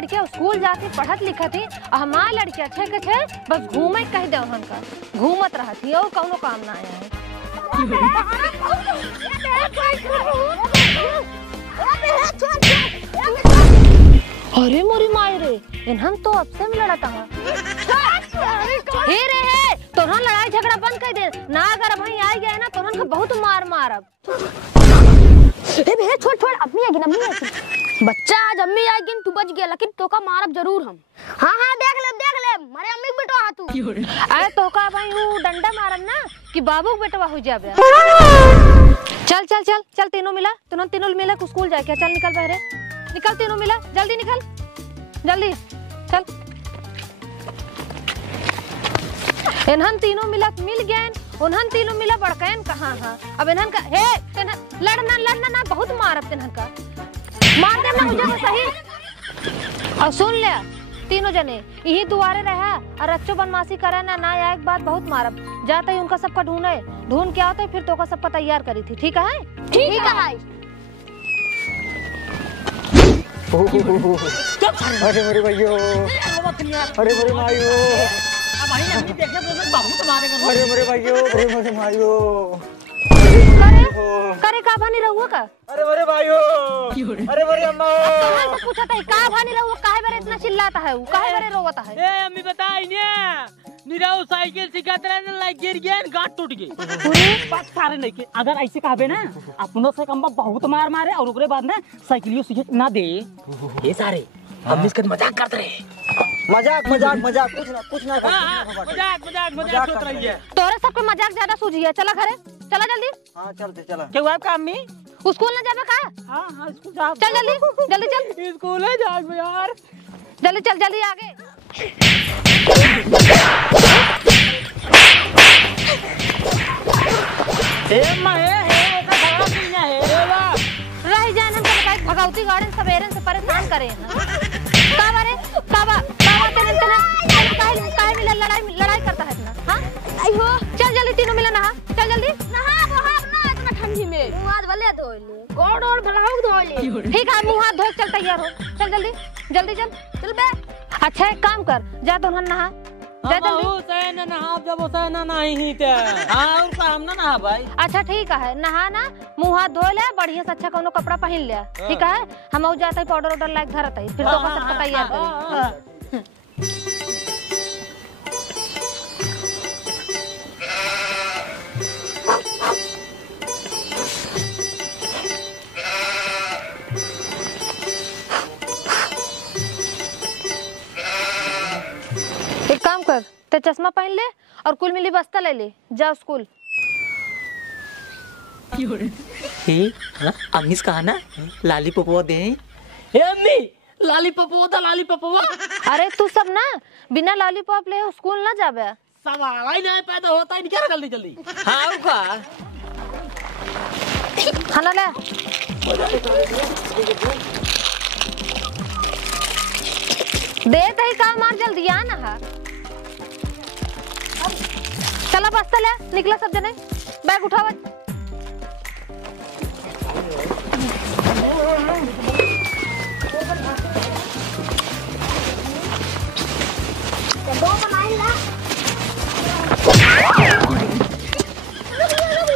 लड़कियां स्कूल जाती पढ़त लिखत थी, हमार लड़कियां छे के छे बस घूमे कह दे उनका घूमत रहती और कौनो काम ना आया है। अरे मोरी माई रे इन्हन तो अब से लड़ता है हे रे है तो हम लड़ाई झगड़ा बंद कर दे ना, अगर वहीं आ गया ना तो उनका बहुत मार मारब। ए बे छोड़ छोड़ अम्मी आएगी अम्मी आएगी बच्चा आज अम्मी आएगी तू बच गया लेकिन तो का मारब जरूर हम। हां हां देख ले मारे अम्मी के बेटवा तू अरे तो का भाई वो डंडा मारब ना कि बाबू के बेटवा हो जाबे। चल चल चल चल तीनों मिला तीनों मिला स्कूल जाए क्या, चल निकल बहरे निकल तीनों मिला जल्दी निकल जल्दी चल। इन्हन तीनों मिला मिल गए उन्हन तीनों मिला बड़कैन कहाँ है अब इन्हन का हे लड़ना ना बहुत मारब इन्हन का मार दे ना मुझे सही। और सुन ले तीनों जने यही दुआरे रहा और अच्छो बनमासी करे ना आया एक बात बहुत मारब जाते ही उनका सबका ढूंढ क्या होता है फिर तो का सबका तैयार करी थी। ठीक है ठीक है। अरे मेरे भाइयों अरे मेरे भाइयों अरे मेरे भाइयों अरे मेरे भाइयों करे का भानी रहुआ का अरे मेरे भाइयों अरे मेरी अम्मा पूछा था का भानी रहुआ काहे बारे इतना चिल्लाता है वो काहे बारे रोता है। ए अम्मी बताई ने मेरा वो साइकिल सिखाते रहने लाइक गिर गया गांठ टूट गई बात सारे नहीं के अगर ऐसे कहबे ना अपनों से कम बहुत मार मारे और ओकरे बाद ना साइकिलियो सीखे ना दे ये सारे हम इसका मजाक करते रहे। मजाक मजाक मजाक कुछ ना मजाक सोच रही है तोरे सबको मजाक ज्यादा सूझी है। चला घरे चला जल्दी। हां चलते चला क्या हुआ आपका अम्मी स्कूल ना जाबे का। हां स्कूल जा चल जल्दी चल स्कूल है जा यार जल्दी आगे। ए मां है का भगा पीना है रह जाए ना तो भगावती गाड़ी सवेरे से परेशान करे काहे मिला लड़ाई करता है इतना। हां अयो चल जल्दी तीनों मिला नहा चल जल्दी नहा ना इतना ठंडी में मुंह हाथ भले धो ले गोड़ और भलाऊ धो ले। ठीक है मुंह हाथ धो चल तैयार हो चल जल्दी चल बे। अच्छा एक काम कर जा तो नहा जा जल्दी ना नहा जब उसे ना नहीं थे हां और काम ना नहा भाई। अच्छा ठीक है नहा ना मुंह हाथ धो ले बढ़िया से अच्छा कोनो कपड़ा पहन ले। ठीक है हम हो जाते पाउडर वाउडर लाइक धरत है फिर तो का सब तैयार कर। एक काम कर ते चश्मा पहन ले और कुल मिली बस्ता ले ले जा स्कूल। अम्मी से कहा ना लालीपॉप दे। हे अम्मी लालीपॉप अरे तू सब ना बिना लॉलीपॉप ले स्कूल ना जाबे सवाल ही नहीं पैदा होता है क्या जल्दी हाँ का खाना ले दे तही काम मार जल्दी आ ना चला बस्ता ले निकला सब जने बैग उठावा।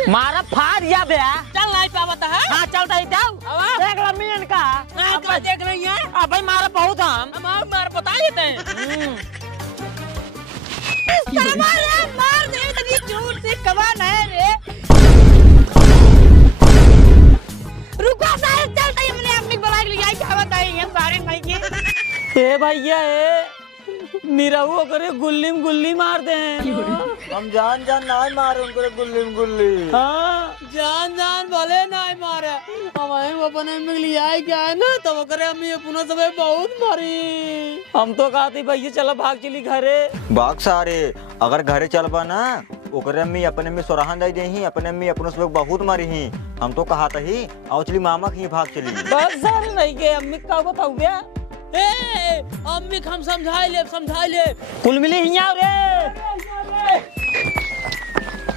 मारा फाड़ या बे चल नहीं पावता है। हां चलता ही जाओ देख ला मियन का नहीं तो देख रही है अब भाई मारा बहुत हम मार बता लेते हैं। मार दे तभी झूठ से कमान है रे रुको सारे चलता ही हमने अपनी बुला के लिया क्या बताएंगे सारे नहीं के ए भैया ए मेरा वो करे गुल्ली मार दे हम जान ना मारे उनको गुल्ली। हाँ जान भले ना मारे हमारे अपने में लिया क्या है ना तो वो करे हमें पुनः सब बहुत मारी। हम तो कहते भैया चलो भाग चली घरे भाग सारे अगर घरे चल पा ना ओकरे अम्मी अपने में सोराहन दे ही अपने अम्मी अपनों से बहुत मारी ही। हम तो कहा था ही आओ चली मामा की भाग चली बस सारे नहीं गए अम्मी का बताओ गया ए अम्मी हम समझाई ले कुल मिली हिया रे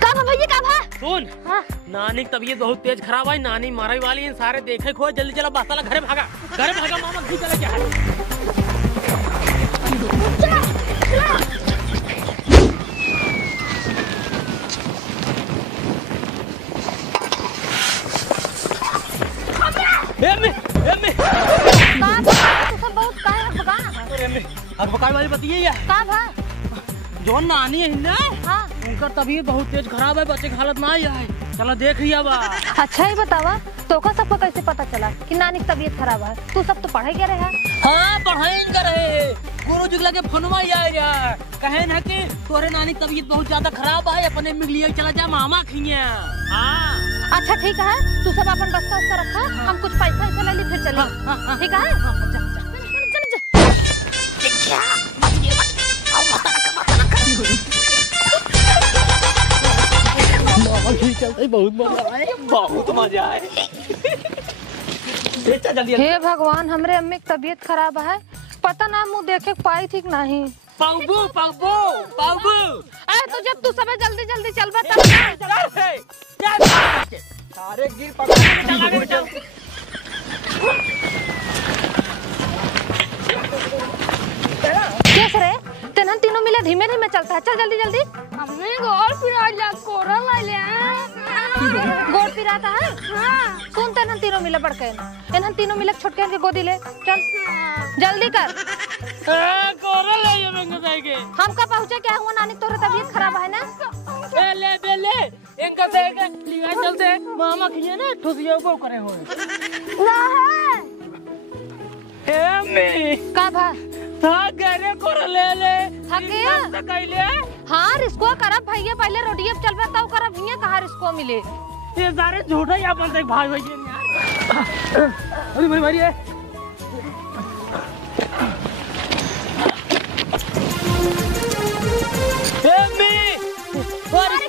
का भैया का भा सुन हाँ? नानी की तबीयत बहुत तेज खराब है नानी मारने वाली है सारे देखे खो जल्दी चला बासाला घरे भागा मामा भी चले क्या अब बकाई वाली बताइए या का भा जो नानी है ना हाँ उनका तबीयत बहुत तेज खराब है, बच्चे की हालत ना है। चलो देख लिया बा। अच्छा ही बतावा तोका सबको कैसे पता चला कि नानी की तबीयत खराब है? तू सब तो पढ़े गया रहा। हाँ पढ़ाई कर रहे गुरु जी लगे फोनवा आएगा कहे ना कि तोरे नानी की तबीयत बहुत ज्यादा खराब है, अपने में लिए चला जा मामा खिया। हाँ अच्छा ठीक है, तू सब अपन बस्ता उस्ता रखा, हम कुछ पैसा ऐसा ले ली फिर चले। ठीक है बहुत मजा आए। हे भगवान, हमरे अम्मी की तबीयत खराब है, पता ना मुँह देखे पाई थी नहीं। पाऊबू पाऊबू पाऊबू अरे तो जब तू सब जल्दी जल्दी चल बता। सारे गिर पकड़ कैसे रे तेनहन तीनों मिले धीमे धीमे चलता है, चल जल्दी जल्दी। हमने गोल पिरा लिया, कोरल ला लिया। गोड़ पिराता है। सुन तेनहन तीनों मिले बढ़ के इन्हन तीनों मिले छोटके के गोदी ले, चल जल्दी कर। हमका पहुँचे क्या हुआ नानी, तोरे तबीयत खराब है ना? इनका चलते मामा खिए ना ठुसिया को करे हो ना है का भा गरे कर ले थक गया? कैले हाँ रिस्को करब भैया, पहले रोडिये पे चलबे तब करब, हियां कहाँ रिस्को मिले। ये सारे झूठा ही अपन से भाई भाई यार। अरे मेरी भाई है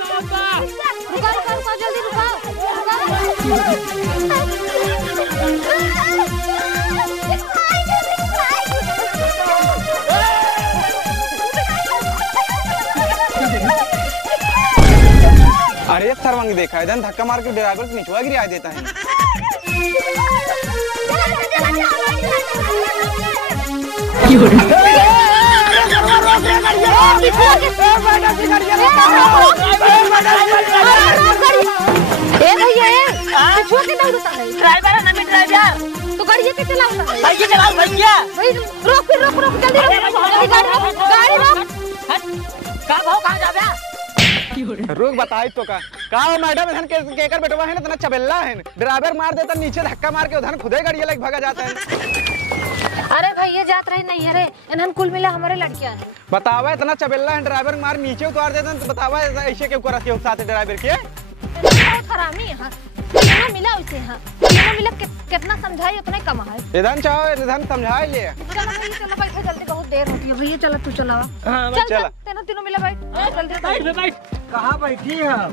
रुका रुका रुका जल्दी रुका। अरे सरवंग देखा इधर धक्का मार के ड्राइवर को निचवा गिरा देता है। ड्राइवर है ना ड्राइवर तो गाड़ी के चलाओ भाई चलाओ भैया भाई, रोक फिर रोक रोक जल्दी रोक गाड़ी रोक। का भाव कहां जाबे रुक बताई तो का मैडम इधर केकर बेटवा है ना इतना चबेल्ला है, ड्राइवर मार देता नीचे धक्का मार के उधर खुदे गाड़ी लग भागा जाता है। अरे भैया जात रही नहीं है रे, इन्हन कुल मिला हमारे लड़कियां हैं। बतावा इतना चबेल्ला है, ड्राइवर मार नीचे उतार देता है तो बतावा ऐसे क्यों करत के साथ ड्राइवर के बहुत हरामी है। तीनों मिला उसे हाँ, तीनों मिला कितना समझाई उतना कम है। इधर चाहो इधर समझा ले। चलो भैया चलो बैठो जल्दी, बहुत देर होती है भैया, चलो तू चलावा। हां चल चला। चल तीनों मिला बैठ जल्दी बैठ बैठ कहाँ बैठी है हम?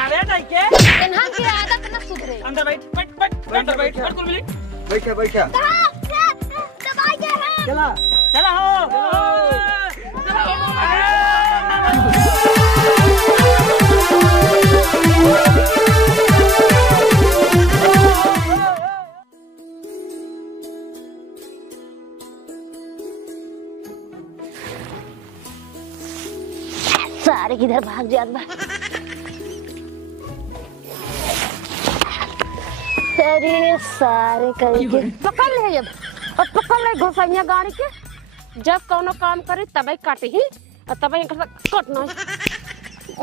अरे नहीं के इन्हां की आदत न सुधरे। अंदर बैठ बैठ बैठ अंदर बैठ बिल्कुल मिली बैठा बैठा चला चला हो सारे किधर भाग जात बा। अरे सारे करके पकड़ ले अब, और पकड़ ले घोसैया गाड़ी के, जब कोनो काम करे तबे काटे ही और तबे कटना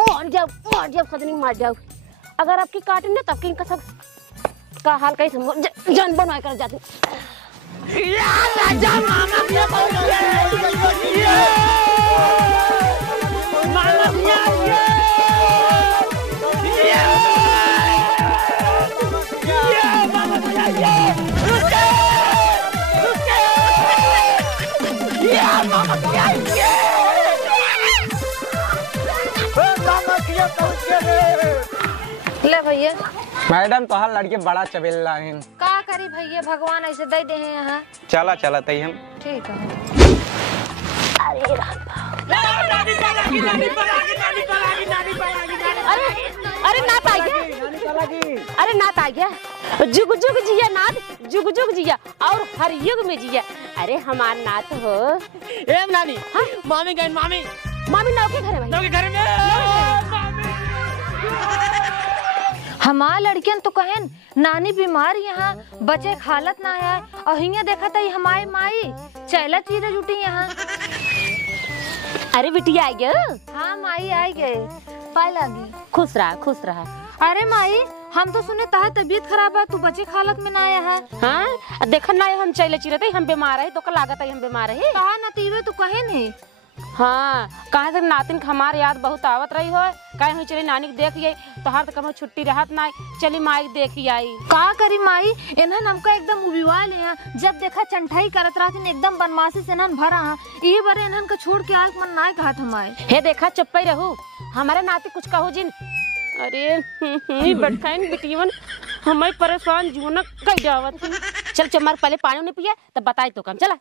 और जब सदनी मार जाओ। अगर आपकी काटे ना तब इनका सब का हाल कैसे जान बनवा कर जाती। ले भैया। मैडम तोहार लड़के बड़ा चबेल्ला है। का करी भैया, भगवान ऐसे दे दे हैं यहाँ। चला चला तई हम ठीक है। अरे नात आ गया, अरे नात आ गया। जुग जुग जिया नाथ, जुग जुग जिया और हर युग में जिया। अरे हमार नाथ हो। ए नानी हां मामी गई मामी मामी नाव के घर है भाई, नाव के घर में हमार लड़कियन तो कहन नानी बीमार यहाँ बचे हालत ना है और हिंगे देखा था हमारी माई चैला चीरे जुटी यहाँ। अरे बिटिया आई गए। हाँ माई आई गए पाए लागी। खुश रहा। अरे माई हम तो सुने ताहा तबीयत खराब है तू बचे हालत में ना आया है। हाँ देखन ना हम चले चिरते हम बीमार है तो का लागत है हम बीमार है। कहा नतीवे तू कहे नहीं। हाँ कहा से नातिन हमार याद बहुत आवत रही हो कहे हुई चली नानी देख आई तो हर तक छुट्टी रहत ना चली माई देख आई। का करी माई इन्हन हमका एकदम उबिवा लिया जब देखा चंठाई करत रहती एकदम बनमासी से इन्हन भरा ये बारे इन्हन का छोड़ के आए मन ना कहत हमारे। हे देखा चुप ही रहू हमारे नाती कुछ कहो जिन। अरे बैठाइन बिटियन हमें परेशान जीवन कई जावत। चल चमार पहले पानी नहीं पिया तब बताई तो काम चला।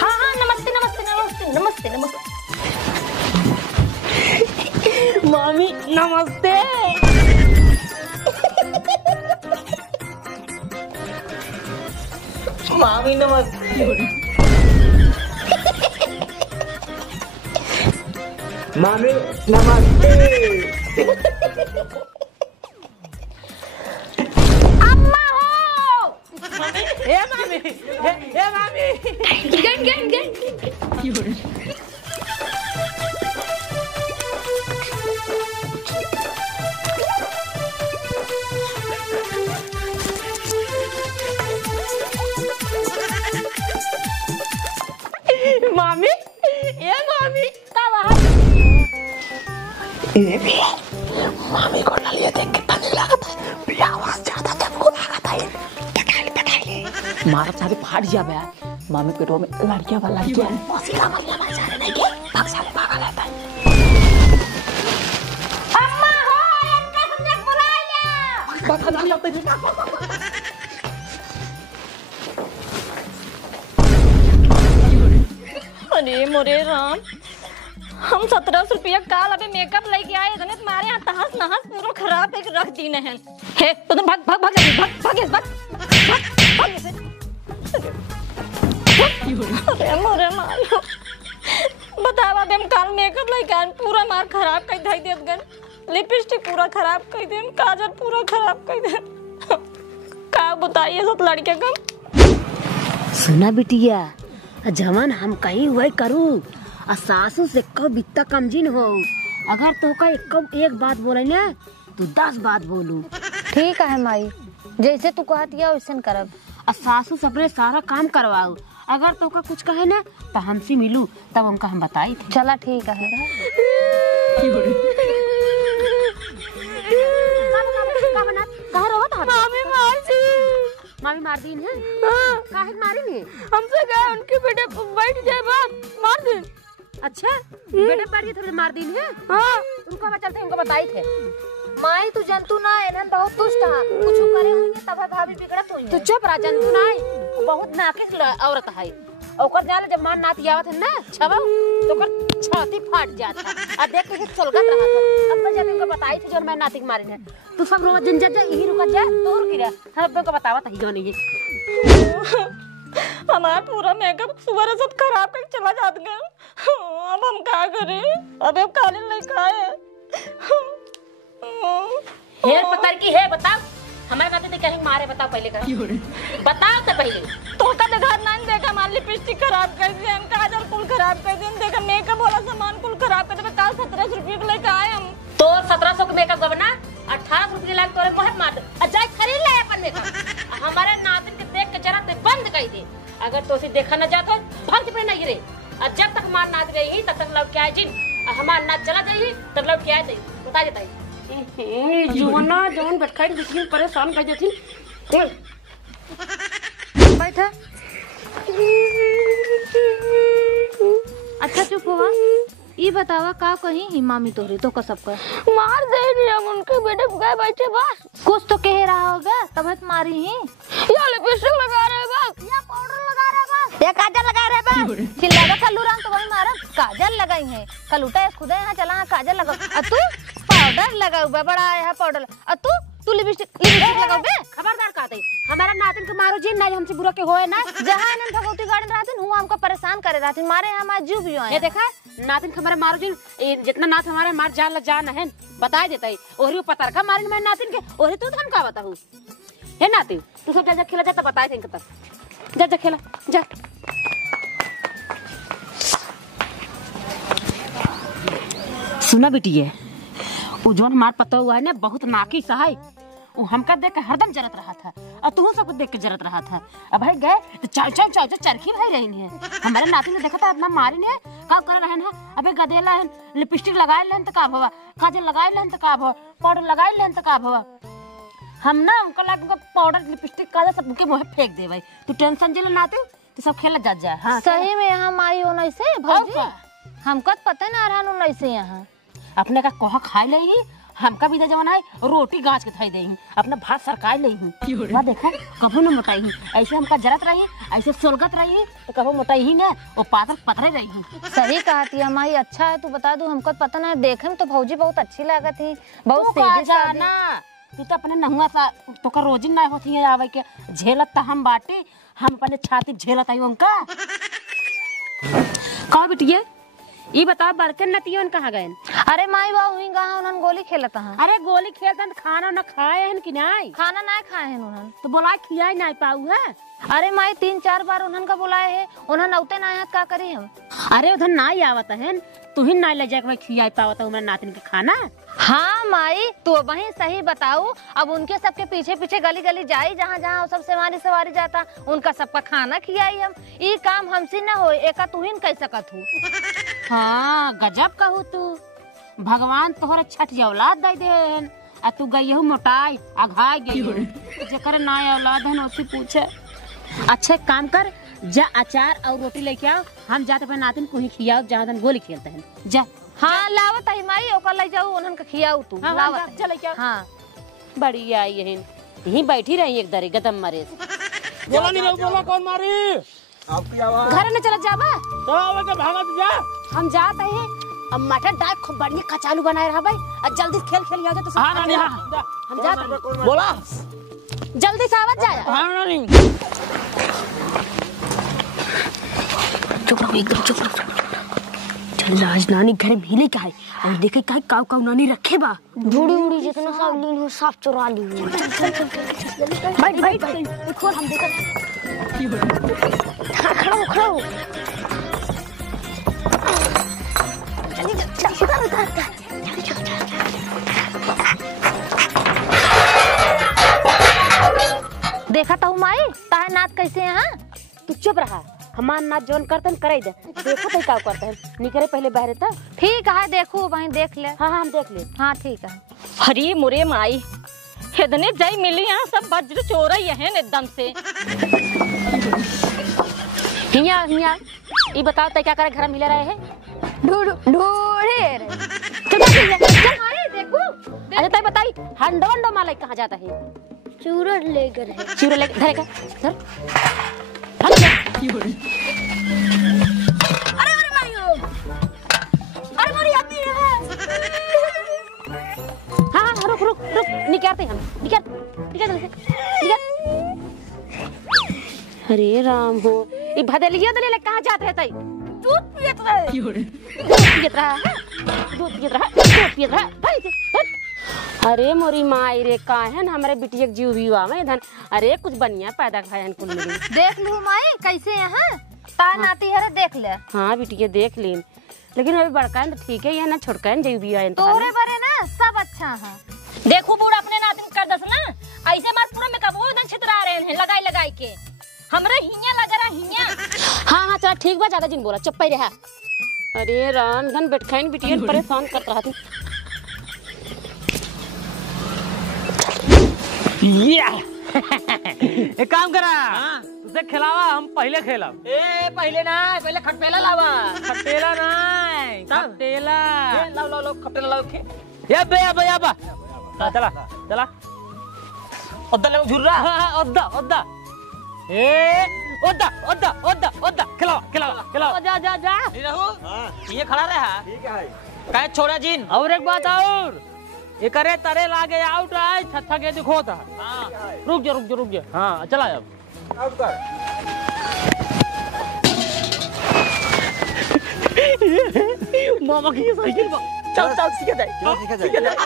हाँ नमस्ते। मामी नमस्ते। मामी नमस्ते। मामी नमस्ते। अम्मा हो। ए मामी गन मामी ए मामी मामी को नलिया देख के तने लागत है आवाज ज्यादा सबको लागत है। पकाई मारा सारे फाट जाबे मामी पेटो में लड़कियां मसीला मलिया जा रहे नहीं के भाग साले भागा लेता है। अम्मा हो इनका समझ बुला लिया। भाग खा जाते नहीं। अरे मोरे राम हम 1700 रुपया काल अबे मेकअप लेके आए इतने तुम्हारे यहाँ तहस नहस पूरा खराब एक रख दी है। हे तो तुम भाग अरे मोरे मारो बतावा अबे हम काल मेकअप लेके आए पूरा मार खराब कर दे देत गन लिपस्टिक पूरा खराब कर दे काजल पूरा खराब कर दे का बताइए सब लड़के का। सुना बिटिया जवान हम कहीं वही करूँ और सासू से कब इतना कमजिन हो अगर तो का एक बात बोले ना तू 10 बात बोलू। ठीक है माई जैसे तू कहती है वैसे करब। और सासू से अपने सारा काम करवाऊ अगर तो का कुछ कहे ना तो हमसे मिलू तब उनका हम बताई थे। चला ठीक है। मामी मार दी है काहे मारी ने हमसे कहा उनके बेटे बैठ जाए बात मार दे। अच्छा बेटे पर ये थोड़ी मार दी है। हाँ उनको चलते उनको बताई थे। माई तू जंतु ना इन्हन बहुत दुष्ट है कुछ करे होंगे तब भाभी बिगड़त होंगे। तू चुप रह जंतु नहीं बहुत नाकिस औरत है ओकर जाले जब मान नाती आवत है ना छवा तो कर छाती फाट जाता आ देख के चलगत रहा था। अब मैं जब उनको बताई थी जो मैं नाती के मारी ने तू सब रोज दिन जा यही रुक जा तोर गिरा हम उनको बतावत ही जो नहीं हमारा पूरा मेकअप सुबह सब खराब करके चला जाता गया। अब हम क्या करें अब खाने नहीं खाए। हेर पतर की है बताओ हमारे नाते ने कहीं मारे बताओ पहले का बताओ तो पहले तो का देखा ना देखा मान लिपस्टिक खराब कर दिया काजल कुल खराब कर दिया देखा मेकअप वाला सामान कुल खराब कर दिया काल 1700 रुपये को लेकर आए हम तो 1700 का मेकअप गबना 1800 रुपये लाग तोरे बहुत मार दे जाए खरीद ले अपन मेकअप हमारे नातिन के देख के जरा ते बंद कर दे अगर तो उसे देखा न जाता भाग पे नहीं रे और जब तक मार नाच रही तब तक लौट के आए जिन हमार नाच चला जाइए तब लौट के आए जाइए बता देता है जुवना जवन बैठाई बिटिया परेशान कर देती बैठा। अच्छा चुप हुआ ये बतावा का कहीं ही मामी तोहरी तो का सबका मार दे हम उनके बेटे को गए बैठे बस कुछ तो कह रहा होगा तब मारी ही या लिपस्टिक लगा रहे बस या पाउडर लगा रहे बस या काजल लगा रहे बस चिल्लागा कल्लू राम तो वही मारा काजल लगाई है कल उठा खुदा यहाँ चला काजल लगा तू पाउडर लगाऊ बड़ा है पाउडर तू लिपस्टिक लगाऊ बे खबरदार का बताई हमारा नातिन के मारो जी नहीं हमसे बुरा के होए ना। जहाँ इन्हें भगवती गार्डन रहती हुआ हमको परेशान करे रहती मारे हमारे जीव भी ये देखा नातिन के हमारे मारो जी जितना नाथ हमारे मार जान है बता देता है ओहरी पता रखा मारे मैं नातिन के ओहरी तू हम का बताऊं हे नाती तू सब जा खेला जा तो बताए थे तब जा खेला जा। सुना बेटी वो जोन हमार पता हुआ है ना बहुत नाकी सहाय वो हमका देख के हरदम जरत रहा था और तू सबको देख के जरत रहा था। अब भाई गए तो चाव चरखी भाई रही है हमारे नाती ने देखा था अपना मारी ने का कर रहे हैं। अबे गदेला है लिपस्टिक लगाए लेन तो का भवा काजल लगाए लेन तो का भवा पाउडर लगाए लेन तो का भवा हम ना उनका लाग पाउडर लिपस्टिक काजल सब के मुंह फेंक दे भाई तू टेंशन जे नाते तो सब खेला जा जाए। हाँ सही में हम आई हो नहीं भौजी हमको पता ना रहा नहीं से यहाँ अपने का कोहा खाई ले ही हमका भी दे जवान है रोटी गाछ के खाई दे अपना भात सरकाई ले ही देखा कभू न मोटाई ऐसे हमका जरत रही ऐसे सोलगत रही तो कभू मोटाई ही ना वो पातर पतरे रही। सही कहा थी हमारी अच्छा है तू बता दू हमको पता ना देखे में तो भौजी बहुत अच्छी लागत थी बहुत सीधी जाना तू तो अपने नहुआ सा तो का रोजी ना होती है आवे के झेलत हम बाटी हम अपने छाती झेलत आई उनका का बिटिया ये बताओ बड़के नतियों कहाँ गए। अरे माई बाबू ही कहा उन्होंने गोली खेलता है। अरे गोली खेलता तो खाना न खाए हैं कि नहीं खाना ना खाए हैं उन्होंने तो बोला खिलाई नहीं पाऊ है। अरे माई 3-4 बार उन्होंने का बुलाए है उन्होंने उते ना है का करी हम। अरे उधर ना ही आवत है तू ही ना ले जाके खिलाई पावत है मेरे नातिन के खाना। हाँ माई तू वही सही बताऊ अब उनके सबके पीछे पीछे गली गली जाई जहाँ जहाँ सब सवारी जाता उनका सबका खाना खिलाई हम ये काम हमसे न हो एक तू ही कह सकत हूँ। हाँ गजब कहू तू भगवान तोहरे छठ औलाद दे देन आ तू गई मोटाई आघाई गई जेकर ना औलाद है उसी पूछे। अच्छा काम कर जा अचार और रोटी लेके आओ हम जाते अपने नातिन को ही खियाओ जहाँ दिन गोली खेलते हैं जा। हाँ लावत है माई ओकर ले जाऊ उन्हन का खियाऊ तू हाँ, लावत चल क्या हाँ बड़ी आई है यहीं बैठी रही एक दरी गदम मरे बोला नहीं बोला कौन मारी आपकी आवाज घर में चला जावा चलो के भागत जा हम जाते हैं अब मटन डाल खूब बढ़िया कचालू बनाए रहा भाई और जल्दी खेल खेल आ जा तो हाँ नानी हाँ हम जाते हैं बोला जल्दी से आवाज जाया। हाँ नानी चुप रहो एकदम चुप रहो चल आज नानी घर में हिले का है और देखे का काव काव नानी रखे बा धूड़ी उड़ी जितना सब लीन हो साफ चुरा ली बैठ खोल हम देखा खड़ा हो देखा तो माई ताहे नाच कैसे यहाँ तू चुप रहा हमार नाच जोन करतन करे दे देखो तो का करते हैं निकरे पहले बहरे था। ठीक है देखो वहीं देख ले। हाँ हम देख ले। हाँ ठीक है। हरी मुरे माई हेदने जाई मिली यहाँ सब वज्र चोर ही है एकदम से। हिया ये बताओ तो क्या करे घर में मिले रहे हैं ढूढ़े देखो अच्छा तय बताई हंडो मालिक कहाँ जाता है चूरा लेकर है चूरा लेकर धरे का धर अरे मारियो अरे मोरी आदमी है। हाँ रुक निकालते हम निकाल अरे राम हो ये भदलिया दले कहाँ जाते है तई दूध पियत रहा अरे मोरी माई रे काहन हमारे बिटिया के जीव भी में धन अरे कुछ बनिया पैदा खायन कुल मिली देख लू माई कैसे यहाँ तार नाती है देख ले। हाँ बिटिया देख ली लेकिन अभी बड़का है तो ठीक है ये ना छोटका है जीव भी तोरे बरे ना सब अच्छा है। देखो बूढ़ा अपने नातिन कर दस ना ऐसे मार पूरा में कबो एकदम छितरा रहे हैं लगाई के हमरा हिया लगा रहा हिया। हाँ चल ठीक बा ज्यादा जिन बोला चुप ही रहा। अरे राम धन बैठखाइन बिटिया परेशान कर रहा थी एक काम करा तुझे खिलावा हम पहले खेलब। ए पहले ना पहले खटपेला लावा खटेला नहीं खटेला लाओ खटपेला लाओ खे ये बे चला ओद्दा ले झुर्रा हाँ ओद्दा ए ओद्दा खिलावा जा नहीं रहू ये खड़ा रहा ठीक है काहे छोड़ा जिन और एक बात और ये करे तरे लागे आउट आए छत्था के दिखो था। रुक जा हाँ चला अब आउट कर। मामा की साइकिल चल सीखे जाए सीखे जाए।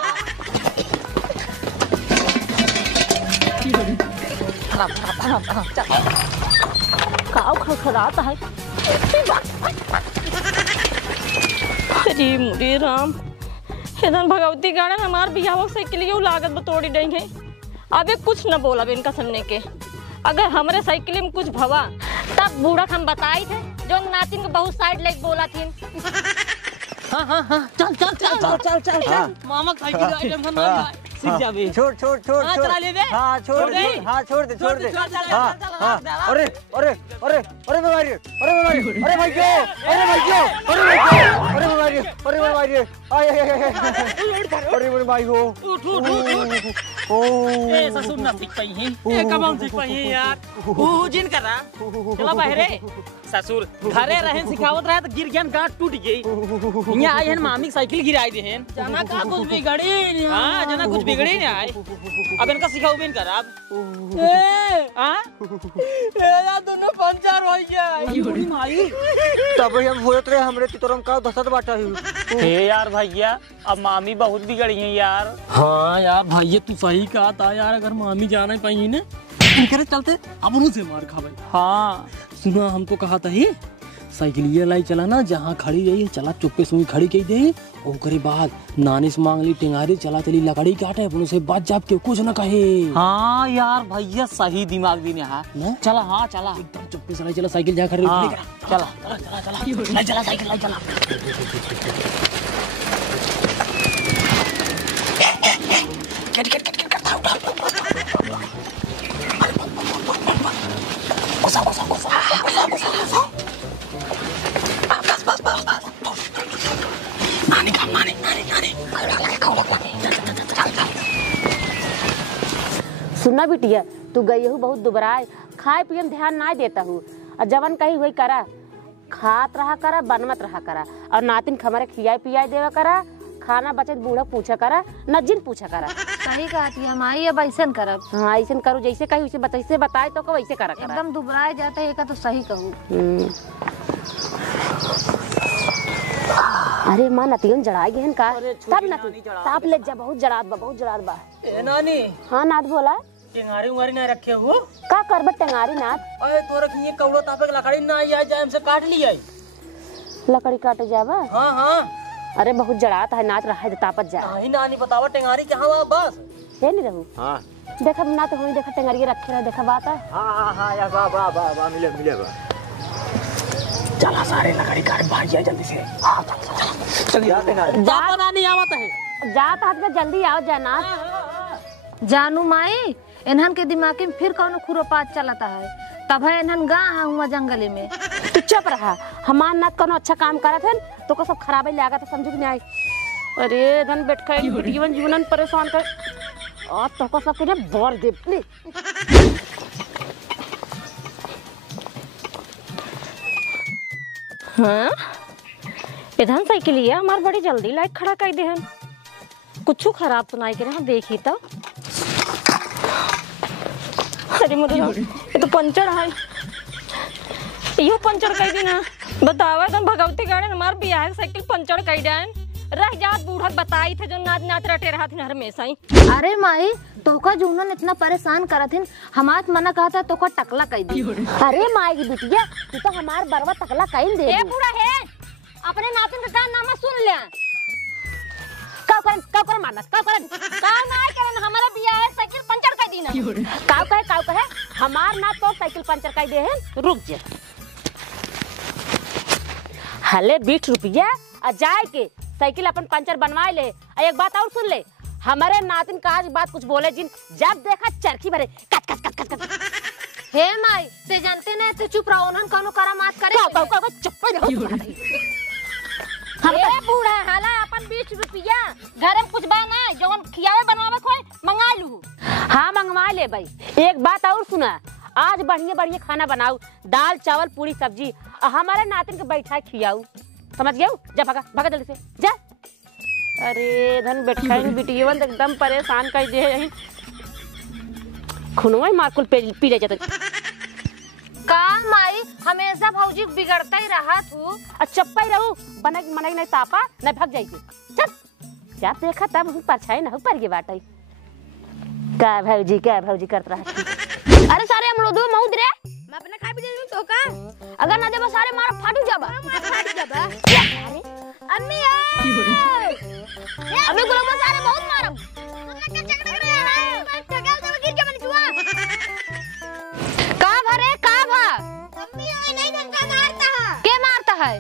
काव खड़खड़ाता है। अरे मुरे राम इधर भगवती गाड़न हमार बिहाव साइकिलियों लागत बतोड़ी डई है। अबे कुछ न बोला इनका सुनने के। अगर हमारे साइकिल में कुछ भवा तब बूढ़ा हम बताई थे जो नातिन के बहुत साइड लेके बोला थी। हाँ चल मामा साइकिल आइटम का नाम सीख जाबे। छोड़ चला ले बे। हाँ छोड़ दे। हाँ अरे बीमारी अरे भाई हो ए ससुर ना सीख पाई है ए कब सीख पाई है यार जिन कर रहा चला बाहरे ससुर घरे रहन सिखावत रहे तो गिर गया गांठ टूट गई यहाँ आई है मामी साइकिल गिराई दे हैं जना का कुछ बिगड़ी हां जना कुछ बिगड़ी नहीं आए अब इनका सिखाओ बिन कर अब ए हां ए दोनों पंचर हो गया बड़ी माई तब हम होत रहे हमरे तितरम का दसत बाटा हे यार भैया अब मामी बहुत बिगड़ी है यार। हाँ यार भैया तू सही कहा था यार अगर मामी जाना ही पाई ना इनके चलते अब उनसे मार खा भाई। हाँ सुना हमको कहा था ही साइकिल ये लाई चला ना जहाँ खड़ी रही चला चुप्पे सुई खड़ी कही दे ओकरे बाद नानी से मांग ली टेंगारी चला चली लकड़ी काटे अपनों से बात जाप के कुछ न कहे। हाँ यार भैया सही दिमाग भी नहीं चला। हाँ चला एकदम चुप्पे से चला साइकिल जहाँ खड़ी चला चला साइकिल चला सुनना बिटिया तू गई हूँ बहुत दुबराए खाए पिए में ध्यान ना देता हूँ और जवन कही हुई करा खात रहा करा बनमत रहा करा और नातिन खमरे खियाई पियाई देवा करा खाना बचत बूढ़ा पूछा करा नजिन पूछा करा। सही कहती है माई अब ऐसा करब। हाँ ऐसा करूँ जैसे कही वैसे बताए तो वैसे करा करा एकदम दुबराए जाते है का तो सही कहूँ। अरे माँ नतियन जड़ा गए का सब नती ताप ले जा बहुत जड़ात बा ए नानी। हाँ नाथ बोला टेंगारी उंगारी ना रखे हो का करब टेंगारी नाथ अरे तो रखिए कौड़ो तापे लकड़ी ना आई जाए हमसे काट लिया लकड़ी काटे जावा। हाँ हाँ अरे बहुत जड़ात है नाच रहा है तापत जा ही नानी बतावा टेंगारी कहाँ हुआ बस है नहीं रहू। हाँ देखा ना तो हुई देखा टेंगारी रखे रहा देखा बात है। हाँ यार बा मिलेगा चला सारे लकड़ी काट भाग जाए जल्दी से। हाँ चल जाता नानी आवत है जात हाथ में जल्दी आओ जाना। जानू माई इन्हन के दिमाग में फिर कौन खुरोपात चलता है तब है इन्हन गा हुआ जंगली में। तू चुप रहा हमार नाथ कोनो अच्छा काम करा थे तो को सब खराबे लगा तो समझ नहीं आई। अरे धन बैठ कर जीवन परेशान कर और तो को सब के बोर दे ले। हाँ इधर साइकिल ये हमार बड़ी जल्दी लाइट खड़ा कर दे हम कुछ खराब तो नहीं करे देखी तो। अरे मुझे ये तो पंचर है यो पंचर कर दी ना बतावा तुम भगवती गाड़ी हमार बियाह साइकिल पंचर कर देन रह जात बूढ़ा बताई थे जो नाच रटे रहा थी हमेशा ही। अरे माई तोका जूनन इतना परेशान करा थी हमार मना कहा था तोका टकला कह दी। अरे माई की बिटिया तू तो हमार बरवा टकला कहीं दे। ए बूढ़ा है अपने नातिन का नाम सुन ले का कर मारना का ना करे हमारा बियाह है साइकिल पंचर कर दी ना का कहे हमार ना तो साइकिल पंचर कर दे है। रुक जा हले 20 रुपया आ जाए के साइकिल अपन पंचर बनवा ले। एक बात और सुन ले हमारे नातिन का आज बात कुछ बोले जिन जब देखा चरखी भरे cut cut cut cut cut. हे माई ते जानते नहीं ते चुप रहो उन्हन कौनो करामात करे चुप रहो। ए बूढ़ा हाला अपन 20 रुपया घर में कुछ बना जवन खियावे बनवावे कोई मंगा लू। हाँ मंगवा ले भाई। एक बात और सुना आज बढ़िया खाना बनाऊ दाल चावल पूरी सब्जी और हमारे नातिन के बैठा खियाऊ समझ गया जा भागा जल्दी से जा। अरे धन बैठा बिटियो एकदम परेशान कर दे यही खुनवा मार कुल पी ले जाते का माई हमेशा भौजी बिगड़ता ही रहा तू। चप्पा ही रहू बने मने नहीं तापा नहीं भाग जाएगी चल क्या देखा तब हम परछाई ना पर के बाटे क्या भौजी करत रहा। अरे सारे अमरूद मऊद रे मैं अपने खा भी दे दूं तो का अगर ना देबो सारे मार फाटू जाबा अम्मी अबे गुलाम सारे बहुत मारम का भरे का भा अम्मी नहीं धक्का मारता है के मारता है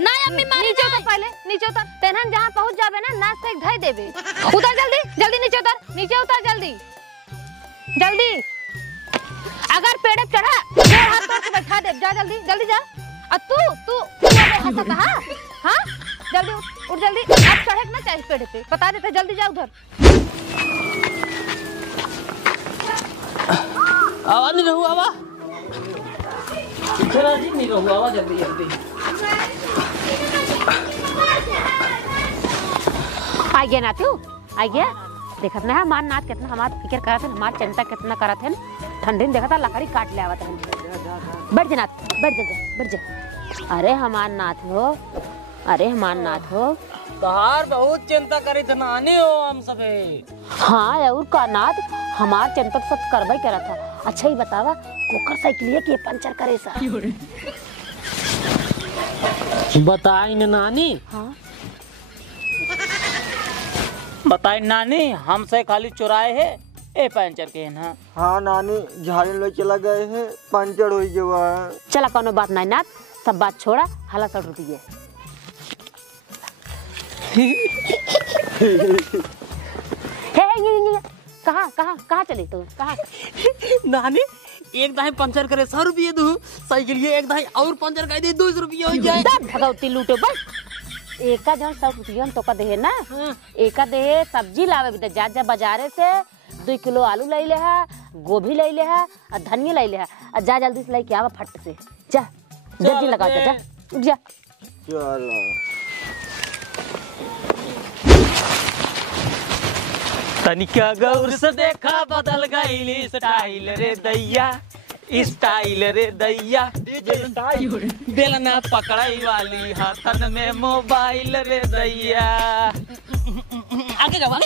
नहीं अम्मी मार नीचे उतर पहले नीचे उतर तेनहन जहां पहुंच जाबे ना नाच से धय देबे उतर जल्दी नीचे उतर जल्दी अगर पेड़ चढ़ा दो हाथ तोड़ के बैठा दे जा जल्दी जा तू हंसा कहा हां जल्दी उठ जल्दी अब चढ़े ना चाहिए पेड़ पे बता देते जल्दी जा उधर आवा नहीं रहू आवा इधर जी नहीं रहू आवा जल्दी आ गया ना तू आ गया देखत ना हमार नाच कितना हमार फिक्र करत है हमार चिंता कितना करत है ठंडी में देखता लकड़ी काट ले आवत है बैठ जा अरे हमार नाथ हो तहार बहुत चिंता करी थ नानी हो हम सबे। हाँ और का नाथ हमार चिंता सब करबे करत था। अच्छा ही बतावा कोकर साइकिलिया के पंचर करे सा बताई न नानी। हाँ बताई नानी हमसे खाली चुराए है ए पंचर के ना। हाँ नानी झाड़ी ले चला गए हैं पंचर हो गया। चला कोनो बात नहीं नाथ सब बात छोड़ा हाला सड़ रुपये कहाँ चले तू कहाँ नानी एक दाही पंचर करे 100 रुपये दू साइकिल एक दाही और पंचर कर दे 200 रुपये हो जाए भगवती लूटे बस एका जन 100 रुपया तो का दे ना एका दे सब्जी लावे भी जा बाजारे से 2 किलो आलू ले ले है गोभी ले ले है और धनिया ले ले है जा जल्दी से लेके आवा फट से जा जल्दी लगा जा उठ जा चलो तनिका गौर से देखा बदल गई स्टाइल रे दैया बेलना पकड़ाई वाली हाथन में मोबाइल रे दैया आगे जाओ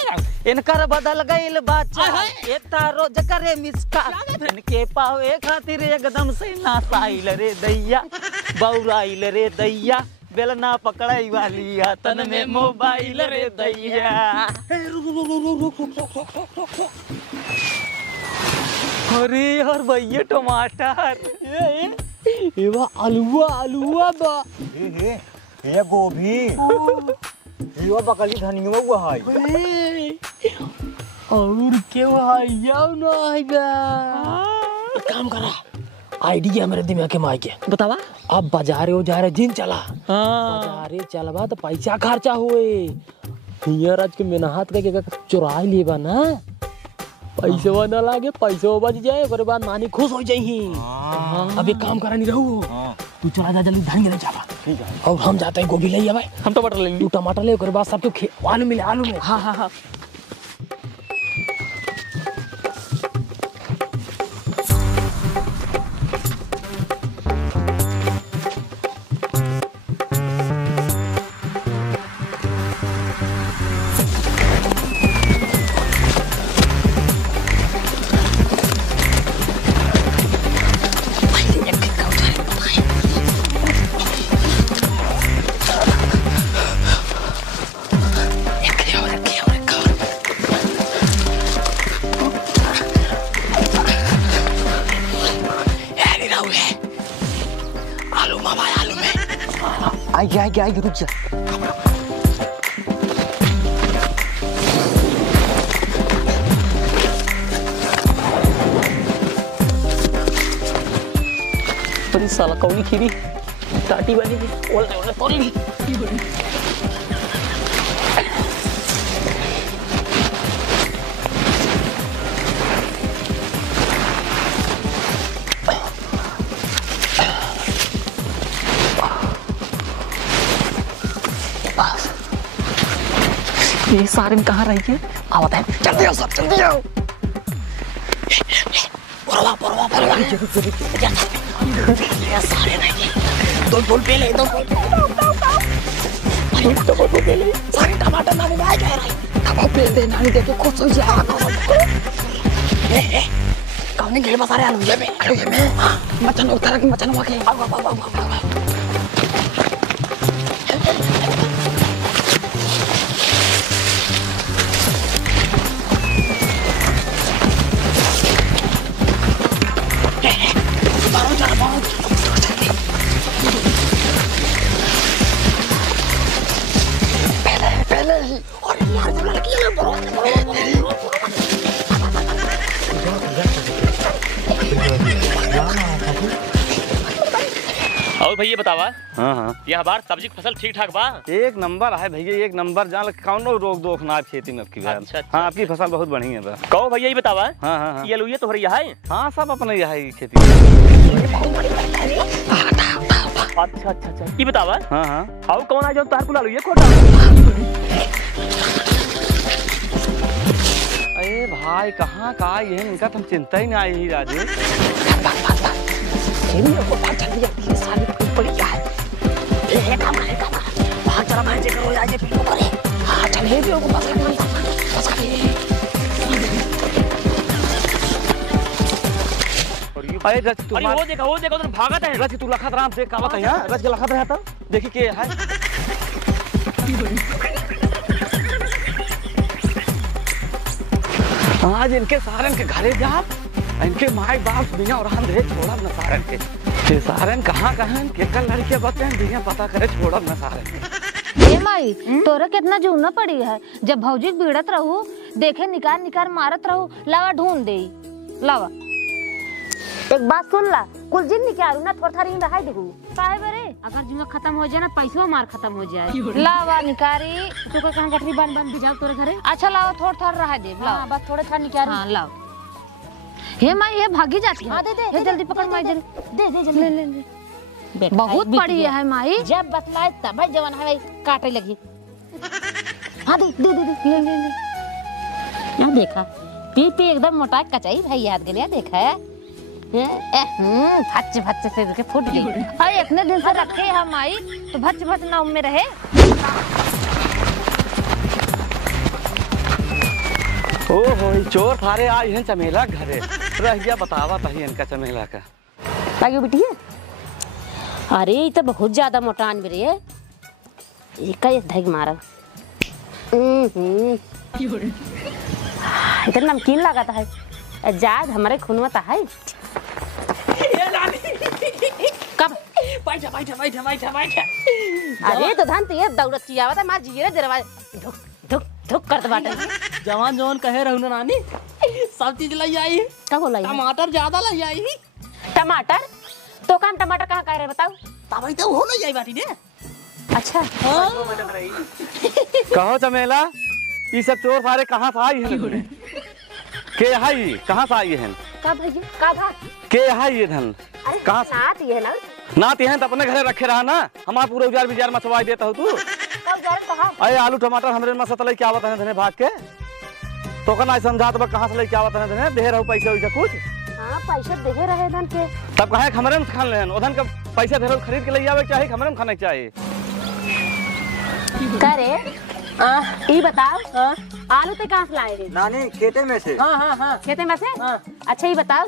इनकर बदल गईल बाचा एता रोज करे मिसका इनके पावे खातिर एकदम से नासाइल रे दैया बौराइल रे दैया बेलना पकड़ाई वाली हाथन में मोबाइल रे दैया। अरे यार भैया टमाटर ये आलूआ बा ये गोभी ये बकली धनिया हुआ है और क्यों है यार ना है बा काम करा आइडिया मेरे दिमाग के में आ गया बतावा अब बाजारे हो जा रहे दिन चला बाजारे चलवा तो पैसा खर्चा हुए हियर आज के मेहनत के चुरा लेबा ना पैसा ना लागे पैसा बच जाए ओकरे बाद नानी खुश हो जाई। अब एक काम करा नहीं रहू तू चला जा जल्दी धनिया ले जावा ठीक है और हम जाते हैं गोभी ले आवे हम टमाटर ले तू टमाटर ले ओकरे बाद सबके आलू मिले आलू में हाँ आगे रुक जा पर साला कौनी खीरी टाटी बनी थी ओले तोड़ी ये सारे में कहाँ रही है? आवत है, जल्दी आओ सब, जल्दी आओ। ये सारे नहीं है। दो बोल पहले। अरे दो बोल पहले। सारे टमाटर नानी में आ गए रे। अब पहले दे नानी देखे खुश हो जा। कौन गिल बसा रहे आलू ये में? मचन उतारा के मचन वाके। आओ। पहले ही और यार जब लड़की है और भैया बतावा। हाँ यहाँ बार सब्जी की फसल ठीक ठाक बा? एक नंबर है भैया, एक नंबर। जान कौन रोक दोख ना खेती में आपकी बार। अच्छा। हाँ आपकी फसल बहुत बढ़िया है। कहो भैया ये बतावा। हाँ ये लुइया तुम्हारी यहाँ है? हाँ सब अपने यहाँ ही खेती। अच्छा ये बतावा। हाँ आओ कौन आ जाओ तार पुला लुइया खोटा। अरे भाई कहाँ का ये इनका तुम चिंता ही नहीं आई ही राजू। अरे रच तू अरे वो देखो तो भागत है। रच तू लखत राम देख कावत है यहाँ। रच के लखत रहता देखी के है। आज इनके सारन के घरे जा, इनके माई बाप बिना और हम रहे छोड़ब न सारन के सारन कहाँ केकर लड़के बचे बिना पता करे छोड़ब न सारन के। ए माई तोरा कितना जूना पड़ी है। जब भौजी बीड़त रहू देखे निकार मारत रहू, लावा ढूंढ दे लावा। एक बात सुन ला, कुल जिन निकालू ना थोड़ा थारी रहा देखू काहे बरे अगर जुआ खत्म हो जाए ना पैसों मार खत्म हो जाए। लावा निकारी तू को कहां गठरी बन भिजाओ तोरे घरे। अच्छा लावा थोड़ा रहा दे लावा। हां बस थोड़े था निकाल। हां लाओ। हे माई ये भागी जाती है। हां दे हे जल्दी पकड़ माई जल्दी दे जल्दी ले। बहुत पड़ी है माई। जब बतलाए तब भाई जवान है काटे लगी। हां दे ले। यहां देखा पी एकदम मोटा कचाई भाई याद गलिया देखा है। भच से देखे फूट गई। अरे इतने दिन से रखे हम माई तो भच नाम में रहे। ओहो चोर थारे आज हैं चमेला घरे रह गया। बतावा तही इनका चमेला का आगे बिटिया। अरे ये तो बहुत ज्यादा मोटान भी है। एक धग मारा इतना नमकीन लगाता है। जाद हमारे खून में है। कब बैठा। अरे तो धान ये दौड़त की आवत है मार जीरे दरवा धुक करत बाटे। जवान कहे रहू ना नानी सब चीज लाई आई। का बोला टमाटर ज्यादा लाई आई। टमाटर तो काम टमाटर कहाँ कह रहे बताओ। तब तो हो लाई आई बाटी ने। अच्छा कहो चमेला ये सब चोर सारे कहाँ से आई है? के है कहाँ से आई है? का भैया का बात के है ये धन कहाँ से? नात ये ना नात ये तो अपने घरे रखे रहा ना। हमारा पूरा उजार मचवाई देता हूँ तू। अरे आलू टमाटर हमारे मसा ले क्या आवत है धने भाग के तो कना समझा तो कहाँ से ले क्या आवत है धने दे रहा पैसा वैसा कुछ। हाँ पैसा दे रहे धन के तब कहे हमरे में खान ले उधन का पैसा दे रहा खरीद के ले आवे चाहिए हमरे में खाने चाहिए। करे ये बताओ आलू ते कहाँ से लाए रे? नानी खेते में से। हाँ खेते में से। अच्छा ये बताओ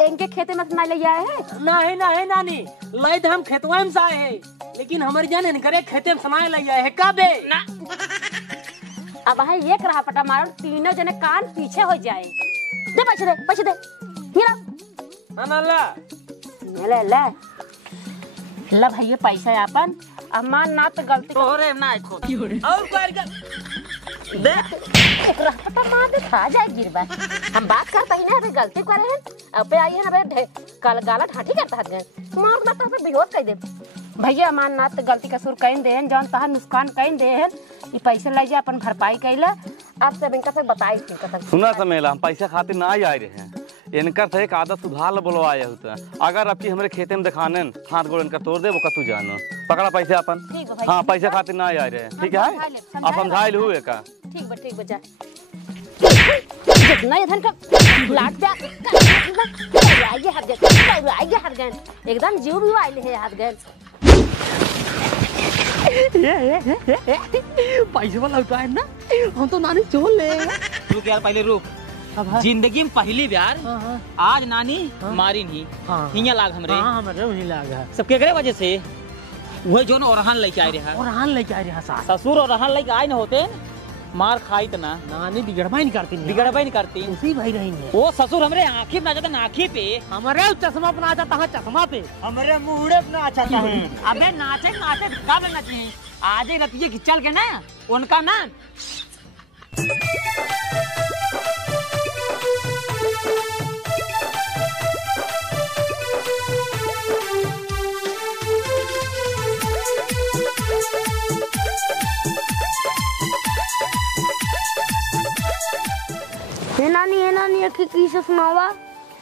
इनके खेते में ना ले आए हैं? नहीं नानी लाई तो हम खेतवा में से आए हैं लेकिन हमारे जाने नहीं करे खेते में समाये लाई आए हैं कबे ना। अब है एक रहा पटा मारो तीनों जने कान पीछे हो जाए। दे पैसे दे हीरा ले भैया पैसा अपन अमान ना तो गलती तोरे ना खोद और कर दे एक रहा पटा मार दे खा जाए गिरबा। हम बात करता ही ना अबे गलती करे हैं अब पे आई है ना बे काला गाला ठाठी करता है मार दे तो पे बेहोश कर दे। भैया अमान ना तो गलती कसूर कइन देहन जौन तहा नुकसान कइन देहन ये पैसे ले जा अपन भरपाई कैला। आप सब इनका से बताई के सुना समेला हम पैसा खातिर ना आई रहे हैं। इनकर से एक आदत सुधार ल बोलवाया होता है। अगर आपकी हमारे खेते में दिखाने हाथ गोड़ इनका तोड़ दे वो कतू जानो पकड़ा पैसे अपन। हाँ पैसे खातिर ना आई रहे ठीक है आप समझाइल हुए का। ठीक बा जा जितना इधर का लाट पे आइए हाथ गए एकदम जीव भी आइले है हाथ गए पैसे वाला उठाए ना हम तो नानी चोल ले रुक यार पहले रुक जिंदगी में पहली बार आज नानी मारी नहीं हिया लाग हमरे हमारे वही लागा सब केकरे वजह से वही जो ओरहान लेके आए रहा और हान लेके आ रहा सास ससुर ओरहान लेके आए न होते मार खाई त ना नानी बिगड़वा नहीं करती बिगड़बे नहीं करती उसी भाई रहेंगे वो ससुर हमरे आँखी में आ जाता आँखी पे हमारे चश्मा अपना जाता है चश्मा पे हमारे मुहरे अपना अच्छा था अबे नाचे कब नाचे आज ही रतिये की चल के ना उनका ना हे नानी एक किसे सुनावा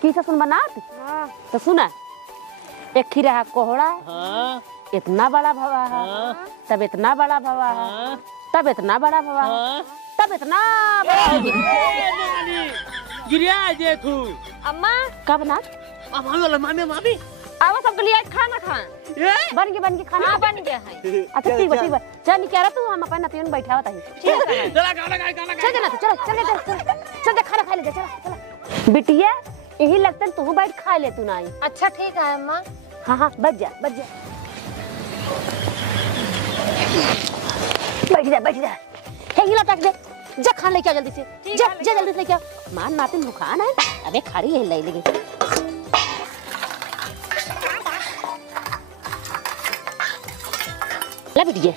किसे सुन बनात तो सुना एक ही रहा कोहड़ा इतना बड़ा भवा है तब इतना बड़ा भवा है तब इतना बड़ा भवा है तब इतना बड़ा गिरिया जे तू अम्मा कब ना मामी आवा सबके लिए खाना खा बन के खाना हाँ बन गया है अच्छा ठीक बा चल कह रहा तू हम अपन नतियन बैठा होता है ठीक है चला गाना चल ना चल खा खा ले चल बिटिया यही लगता है तू बैठ खा ले तू ना अच्छा ठीक है अम्मा हाँ बच जा बैठ जा हेंगिला टक दे जा खान लेके आ जल्दी से जा जल्दी से लेके आ मान नातिन मुखान है अबे खड़ी है ले लेके ले बिटिया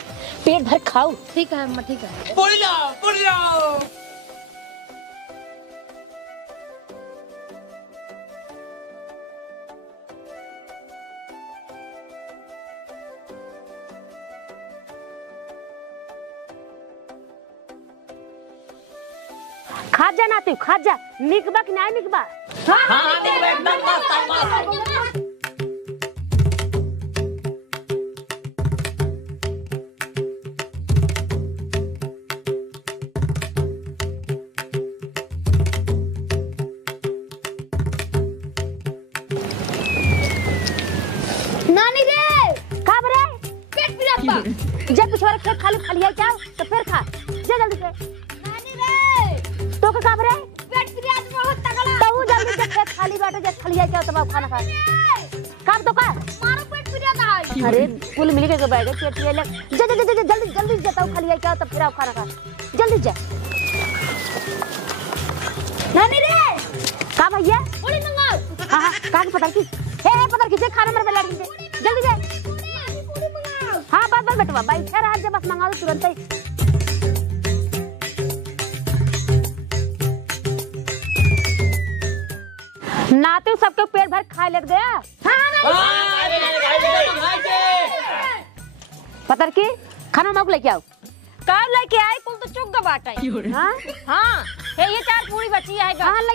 पेट भर खाओ ठीक है अम्मा ठीक है पुड़ी लाओ खा जा ना तू खा जा निकबा कि नहीं निकबा नानी रे खा बरे पेट पिरापा जब पिछवाड़े खेत खाली खलिया क्या तो फिर खा जा जल्दी से नानी रे तो का बरे पेट पिरात बहुत तगड़ा तो जल्दी से खेत खाली बाटे जब खलिया क्या तब खाना खा काम तो का मारो पेट पिरात है अरे कुल मिल के बैठ पेट पिया ले जल्दी जताओ खलिया क्या तब फिर खाना खा जल्दी जा नानी रे का भैया पूरी मंगाओ हां का पता की हे पता किसे खाना मेरे लड़की से जल्दी जा हाँ बस बेटवा बैठे रहा जब बस मंगा दो तुरंत ही नाते सबके पेट भर खा लेट गया पता की खाना मग लेके आओ कार लेके आए कुल तो चुग बाटा हाँ हाँ हे ये 4 पूरी बची है हाँ ले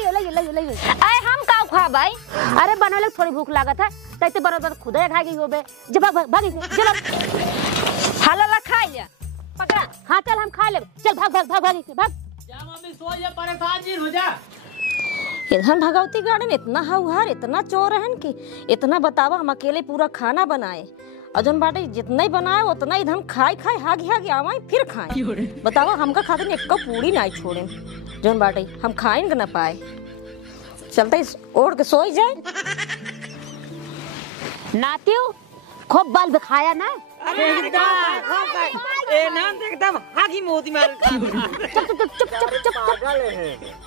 आए हम का खा भाई अरे बनवले थोड़ी भूख लागत है तैते बरोबर खुद खा गई होबे जब भागी चल हला खा लिया पकड़ा हाँ चल हम खा ले चल भाग जा मम्मी सो जा परेशान जी हो जा इधर भगवती गार्डन इतना हौहार इतना चोर है कि इतना बतावा हम अकेले पूरा खाना बनाए और जौन बाटे जितना ही बनाए उतना इधर खाए हागी आवाई फिर खाए बतावा हमका खातिर एक पूरी नहीं छोड़े जौन बाटे हम खाएंगे न पाए चलते ओढ़ के सोई जाए नातियो खूब बाल बिखाया ना एकदम हागी मोती मार चुप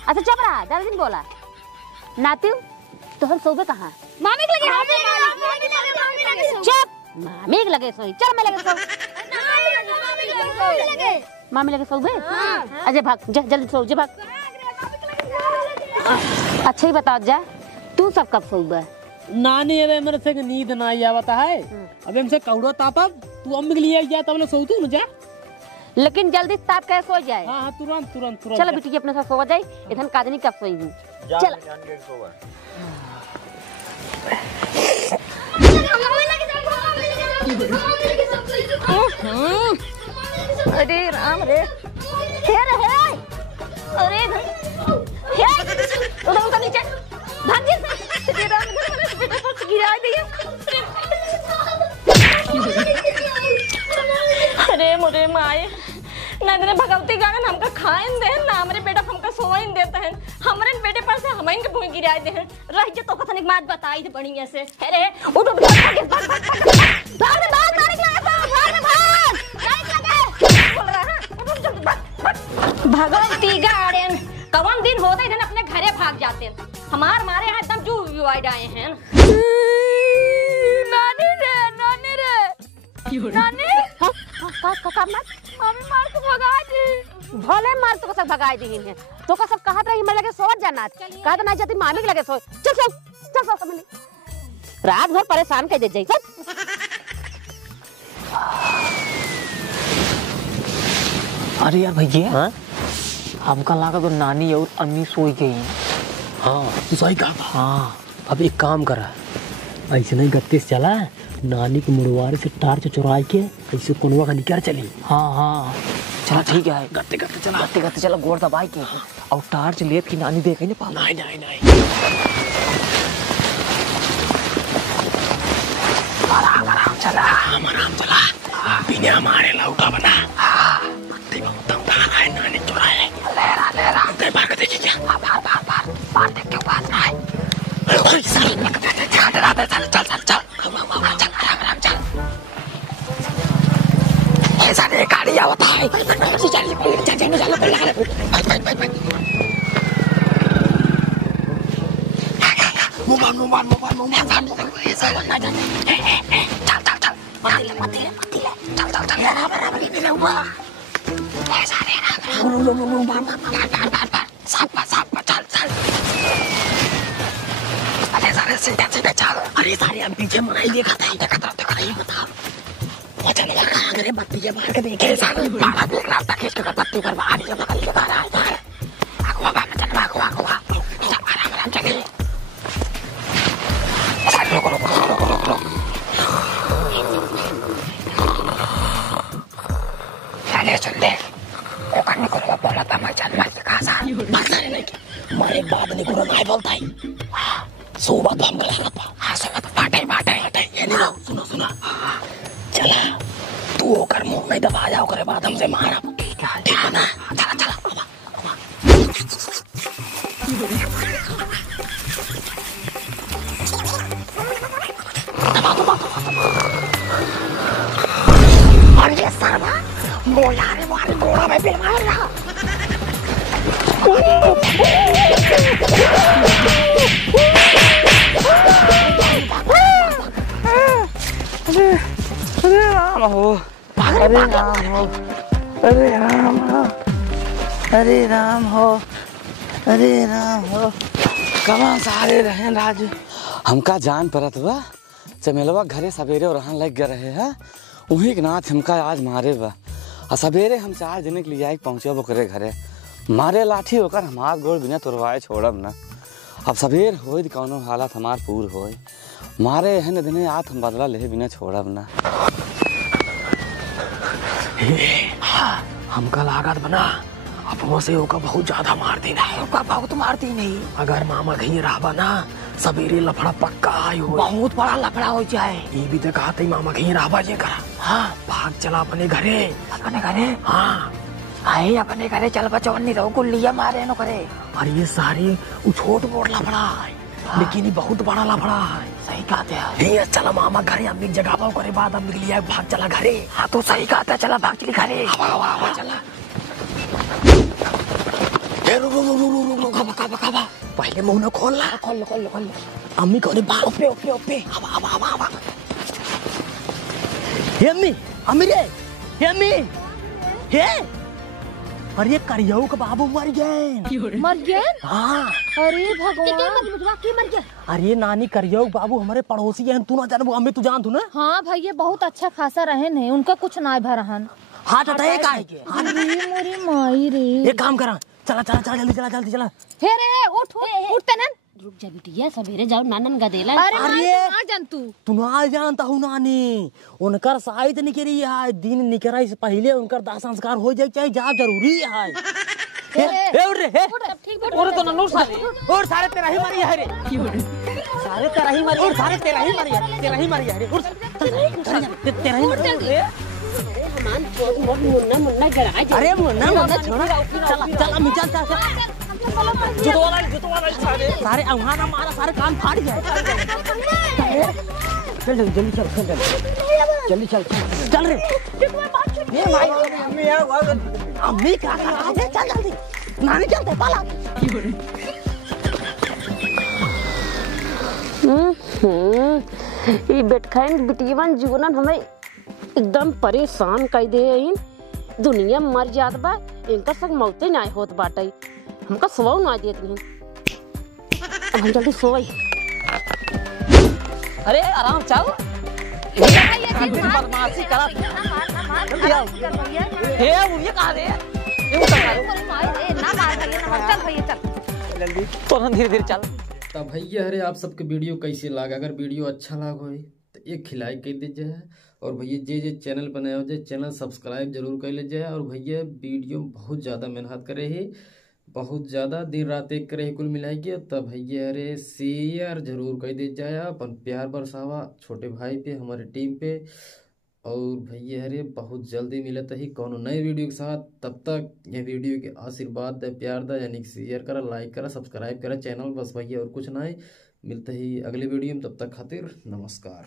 अच्छा चुप रहा ज्यादा दिन बोला नातियो तो हम सोबे कहाँ मामी के लगे चुप मामी के लगे सोई चल मैं लगे सो मामी लगे सोबे अजय भाग जा जल्दी सो जा भाग अच्छा ही बता जा तू सब कब सोबे नानी अबे मेरे से नींद ना आवता है अबे हमसे कौड़ो तापब तू अम्मी के लिए जा तब ले सोतू मुझे लेकिन जल्दी ताप के सो जाए हां तुरंत चलो बेटी अपने साथ सो जाए इधर कादनी कब सोई हूं चल अरे राम रे हे रे हे अरे हे उधर नीचे भाग जा तेरा मेरे बेटे पर गिरा दिया अरे मोरे माए ना इतने भगवती गागन हमका खाएं दे ना हमारे बेटा हमका सोएं देता है हमारे बेटे पर से हम इनके भूमि गिराए दे हैं रह जे तो कथन एक बात बताई थी बढ़िया से अरे उठ उठ भगवती गार्डन कवन दिन होते हैं अपने घरे भाग जाते हैं हमार मारे यहाँ एकदम जू वाइड आए हैं नानी रे नानी का मम्मी मार के भगा दी भले मार तो सब भगाई दी है तो का सब कहत रही मैं लगे सोच जाना कहत ना जाती मामी के लगे सो चल चल चल समझ रात भर परेशान कर दे जाई अरे यार भैया हमका लगा तो नानी और अम्मी सोई गई। हाँ तू सही कहा। हाँ अब एक काम करा ऐसे नहीं गत्ते से चला नानी के मुड़वारे से टार्च चुरा के ऐसे कुनवा का निकाल चली। हाँ हाँ चला ठीक है गत्ते गत्ते चला गोड़ दबाई के और टार्च लेत की नानी देखे ना पा नहीं नहीं नहीं आराम चला बिना हमारे लौटा बना नानी चुरा है लेरा दे बाहर देखे क्या बाहर देख क्यों बात रहा है चल ऐसा नहीं गाड़ी आवता है अरे सारे हम पीछे मनाई देखा था ये बता वचन लगा अगर बत्ती मार के देखे सारे बाबा देख रहा था किसके का बत्ती पर बाहर से पकड़ के आ रहा है आगवा मचन आगवा आराम चलिए सारे रुको चले सुन ले वो करने को बोला था मैं जान मार के कहा सा मसला नहीं कि मारे बाद नहीं को नहीं बोलता है सुबह तो हम गला रहा हाँ सुबह तो बाटे ये नहीं रहो सुनो चला तू होकर मुंह में दबा जाओ करे बाद हमसे मारा ठीक है ना चला और ये सरवा मोलारे वाले घोड़ा में भी मार रहा अरे राम हो कहाँ सारे रहे राजू हमका जान परत हुआ चमेलवा घरे सवेरे और रहन लग गए रहे हैं वही के नाथ हमका आज मारे बा और सवेरे हम 4 दिन के लिए आई पहुँचे वो करे घरे मारे लाठी होकर हमार गोड़ बिना तुरवाए छोड़ब न अब सवेर हो कौनो हालत हमार पूर हो मारे है दिन आत हम बदला ले बिना छोड़ब न हमका लागत बना अपनों से होगा बहुत ज्यादा मारती नहीं होगा बहुत मारती नहीं अगर मामा कहीं रहा ना सवेरे लफड़ा पक्का आई हो बहुत बड़ा लफड़ा हो जाए ये भी तो कहते मामा कहीं रहा जे करा हाँ भाग चला अपने घरे हाँ आए अपने घरे चल बचौनी रहो गुल्लिया मारे न करे। अरे ये सारी छोट मोट लफड़ा है लेकिन ये बहुत बड़ा लफड़ा है। सही कहते हैं ये चला मामा घरे अम्मी जगह करे बाद अब निकली है भाग चला घरे। हाँ तो सही कहता चला भाग चली घरे चला पहले मुंह न खोल ला खोल अम्मी कोने बाहर ओपे हवा अम्मी रे अरे करियो का बाबू मर गए हाँ अरे भगवान की मर गया। अरे नानी करियो बाबू हमारे पड़ोसी हैं तू ना जानबो अम्मी तू जान तू ना। हाँ भैया बहुत अच्छा खासा रहे नहीं उनका कुछ ना भरहन हाथ हटाए काहे के अरे मोरी माई रे एक काम करा चला जल्दी चला हे रे उठ तनन रुक जा बिटिया सवेरे जाओ नानन गदेला अरे ना जान तू ना जानता हूँ नानी उनकर शायद निकरी है दिन निकराई से पहले उनकर दाह संस्कार हो जाए चाहे जा जरूरी है और तो ननूर सारे और सारे तेरा ही मारी है रे सारे तेरा ही मारी और सारे तेरा ही मारी है तेरा ही मारी है रे और तेरा ही मारी है हमान मुन्ना मुन्ना गड़ा अरे मुन्ना मुन्ना छोड़ा चल चल हम चल जुतवाला सारे अवहाना मारा सारे कान फाड़ गए चल जल्दी चल जल्दी चल रे ये भाई अम्मी क्या कर रहा है चल जल्दी नानी चलते पाला ये बेटखाइन बिटियावन जीवनन हमें एकदम परेशान कर दे इन दुनिया मर जात बा इनका सब मौते ना होत बाटे हमका सोवा ना देत नहीं अब हम जल्दी सोई अरे आराम चल बदमाशी करा हे ये कहां रे धीरे धीरे चल। तब भैया अरे आप सबके वीडियो कैसे लगा अगर वीडियो अच्छा लगा हो तो एक खिलाई कर दीजिए और भैया जे चैनल बनाए हो जाए चैनल सब्सक्राइब जरूर कर लीजिए और भैया वीडियो बहुत ज़्यादा मेहनत करे ही बहुत ज़्यादा दिन रात एक करे कुल मिलाएगी तब भैया अरे शेयर जरूर कर दे जाए अपन प्यार बरसावा छोटे भाई पे हमारे टीम पे और भैया अरे बहुत जल्दी मिलता ही कौन नए वीडियो के साथ तब तक ये वीडियो के आशीर्वाद दे प्यार दा यानी शेयर करा लाइक करा सब्सक्राइब करा चैनल बस भैया और कुछ ना मिलता ही अगले वीडियो में तब तक खातिर नमस्कार।